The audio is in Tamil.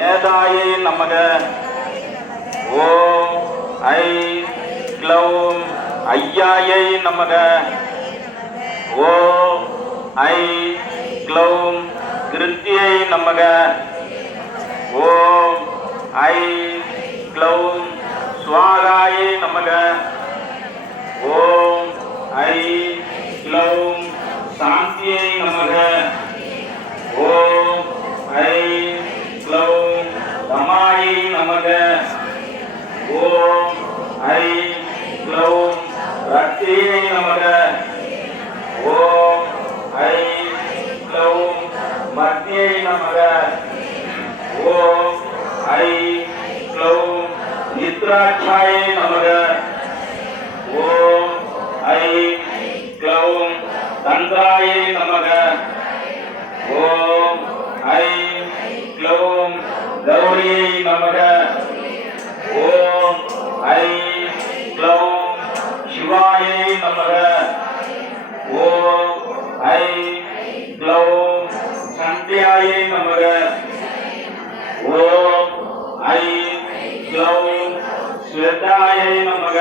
வேதாயை நமக. ஓம் ஐ க்ளௌம் ஐயாயை நமக. ஓம் ஐ க்ளௌம் கிருத்தியை நமக. ஓம் ஐ க்ளௌம் ஸ்வாகாயை நமக. ஓம் ஐ க்ளௌம் சாந்தியை நமக. ஓம் ஐ க்ளௌம் தமாயை நமக. ஓம் ஐ க்ளௌம் ரத்தியை நமக. ஓம் ஐ க்ளௌம் மத்தியை நமக. ஓம் ஐ க்ளௌம் நித்ராட்சாயை நமக. ஓம் ஐ க்ளௌம் தந்திராயை நமக. ஓம் ஐ க்ளௌம் கௌரியை நமக. ஓம் ஐ க்ளௌம் சிவாயை நமக. ஓம் ஐ க்ளௌம் சந்தியாயை நமக. ஓம் ஐ க்ளௌம் ஸ்வேதாயை நமக.